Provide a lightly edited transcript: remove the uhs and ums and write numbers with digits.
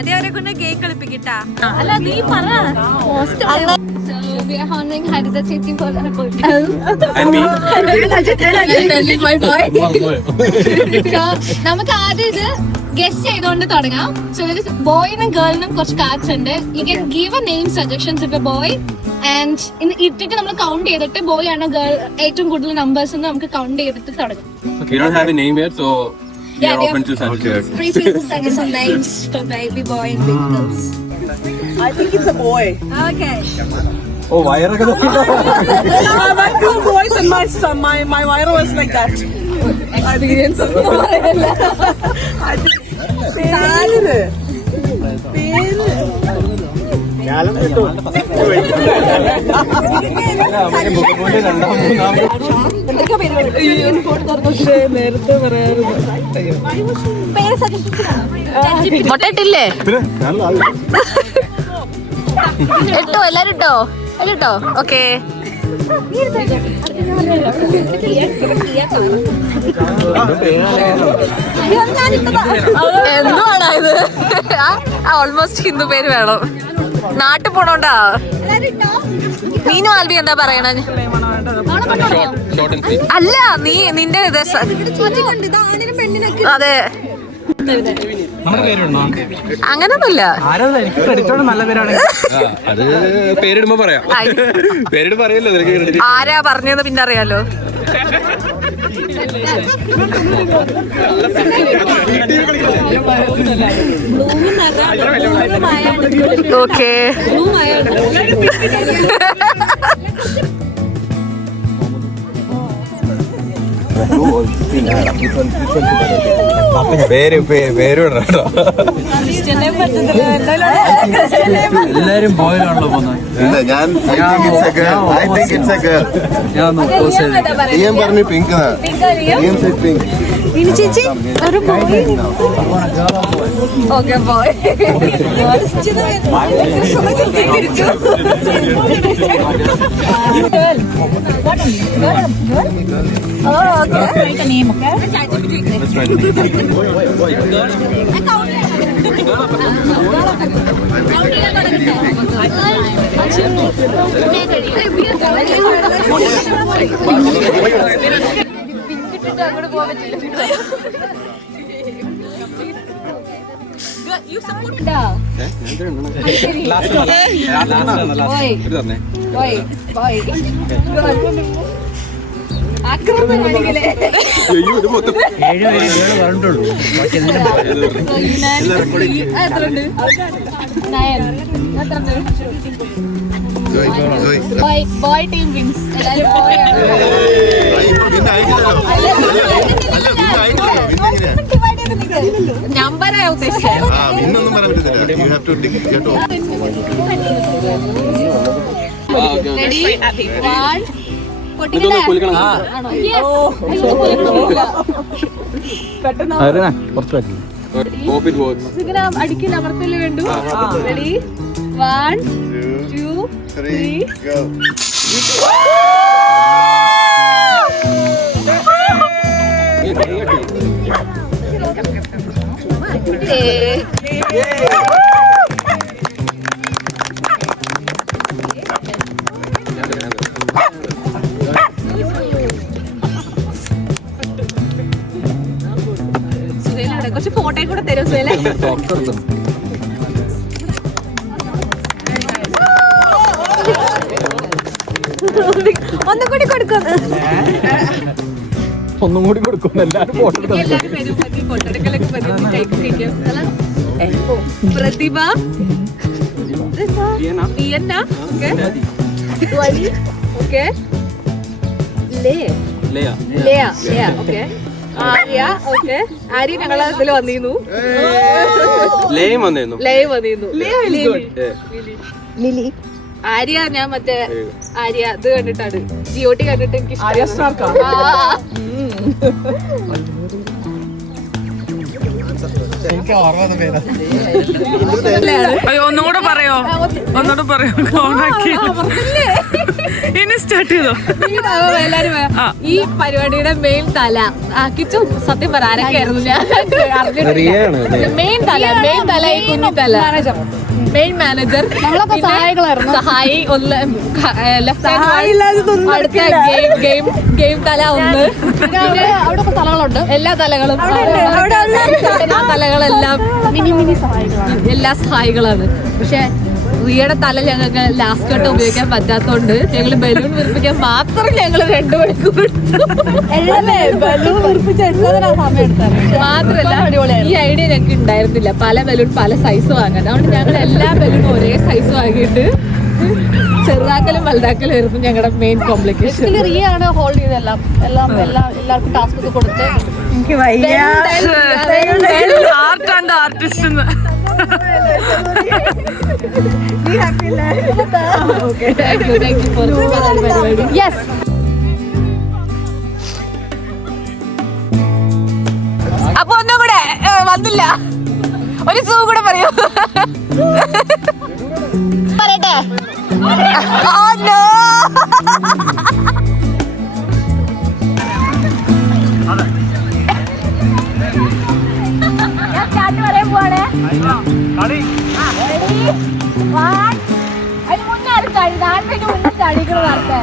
അതേവരെ കൊണ്ട് കേക്ക് കളിപ്പിക്കട്ടാ. അല്ല നീ പറ. ഹരിത ചേച്ചി നമുക്ക് ആദ്യം ഇത് ഗസ് ചെയ്തോണ്ട് തുടങ്ങാം. സോ ബോയിനും ഗേളിനും കുറച്ച് കാർഡ്സ് ഉണ്ട്. You can give A name suggestions if A boy and ഇട്ടിട്ട് നമ്മൾ കൗണ്ട് ചെയ്തിട്ട് ബോയ് ആണോ ഗേൾ ഏറ്റവും കൂടുതൽ നമ്പേഴ്സ് നമുക്ക് കൗണ്ട് ചെയ്തിട്ട് തുടങ്ങാം. You don't have a name yet, so Yeah, you're open to suggestions. Free to suggest some names for baby boy and big girls. I think it's a boy. Okay. Oh, വയറൊക്കെ I had 2 boys and my wire was like that. Experience. നേരത്തെ പറയാറുണ്ട്. മുട്ടയിട്ടില്ലേ? ഇട്ടോ എല്ലാരും ഇട്ടോ ഇട്ടോ. Okay എന്തുവാണോ ഇത്? Almost Hindu പേര് വേണം. നാട്ടിൽ പോണോണ്ടാ. നീനും ആൽബി എന്താ പറയണ? അല്ല നീ നിന്റെ അതെ അങ്ങനൊന്നുമില്ല. അത് പേരിടുമ്പോ പറയാം. പേരിട് പറയല്ലോ. ആരാ പറഞ്ഞത് പിന്നെ അറിയാലോ. ഓക്കെ എല്ലാരും ബോയിലാണല്ലോ പോകുന്നത്. പറഞ്ഞു പിങ്ക് ചേച്ചി ഒരു ബോയ്. Okay boy. അങ്ങോട്ട് പോകാൻ പറ്റില്ല. Boy team wins. എല്ലാരും ബോയ് ആണ്. നമ്പറാ ഉദ്ദേശിച്ചത്. റെഡി 1 അടിക്കില്ല അമർത്തല്ലേ വേണ്ടു. റെഡി 1 2 3 കുറച്ച് ഫോട്ടോ കൂടെ തരും സുഹേലേ. ഒന്നും കൂടി കൊടുക്കും. ഒന്നും കൂടി കൊടുക്കും. എല്ലാരും ഫോട്ടോ പ്രതിഭ ഓക്കെ ആര്യ. ഓക്കെ ആര്യ ഞങ്ങളെ ഇതിൽ വന്നിരുന്നു. ലയം വന്നിരുന്നു. ലിലി ആര്യ. ഞാൻ മറ്റേ ആര്യ ഇത് കണ്ടിട്ടാണ് GOT കണ്ടിട്ട് എനിക്ക് അയ്യോ ഒന്നുകൂടെ പറയോ ഇനി സ്റ്റാർട്ട് ചെയ്തോ. ഈ പരിപാടിയുടെ മെയിൻ തല കിച്ചു സത്യം പറ ആരൊക്കെയായിരുന്നു ഞാൻ മെയിൻ തല ഈ കുഞ്ഞു തല മെയിൻ മാനേജർ സഹായി ഒന്ന് അടുത്ത ഗെയിം തല ഒന്ന് അവിടെ തലകളുണ്ട് എല്ലാ തലകളും ആ തലകളെല്ലാം എല്ലാ സഹായികളാണ്. പക്ഷെ റിയയുടെ തല ഞങ്ങൾക്ക് ലാസ്റ്റ് തൊട്ട് ഉപയോഗിക്കാൻ പറ്റാത്തോണ്ട് ഞങ്ങള് ബലൂൺ വീർപ്പിക്കാൻ മാത്രം ഞങ്ങൾ 2 മണിക്കൂർ മാത്രല്ല ഈ ഐഡിയ ഞങ്ങൾക്ക് ഉണ്ടായിരുന്നില്ല പല ബലൂൺ പല സൈസ് വാങ്ങാൻ. അതുകൊണ്ട് ഞങ്ങൾ എല്ലാ ബലൂണും ഒരേ സൈസ് വാങ്ങിയിട്ട് ചെറുതാക്കലും വലുതാക്കലും ആയിരുന്നു ഞങ്ങളുടെ മെയിൻ കോംപ്ലിക്കേഷൻ. റിയ ആണ് ഹോൾഡ് ചെയ്തെല്ലാം എല്ലാവർക്കും ടാസ്ക് ഒക്കെ കൊടുത്ത് എനിക്ക് ആർട്ട് ആൻഡ് ആർട്ടിസ്റ്റ് അപ്പൊ ഒന്നും കൂടെ വന്നില്ല ഒരു സൂ കൂടെ പറയൂ പറയട്ടെ. ഞാൻ സ്റ്റാർട്ട് പറയാൻ പോവാണേ. അതിന് മുന്നേ ചാടിക്കണം നടത്തേ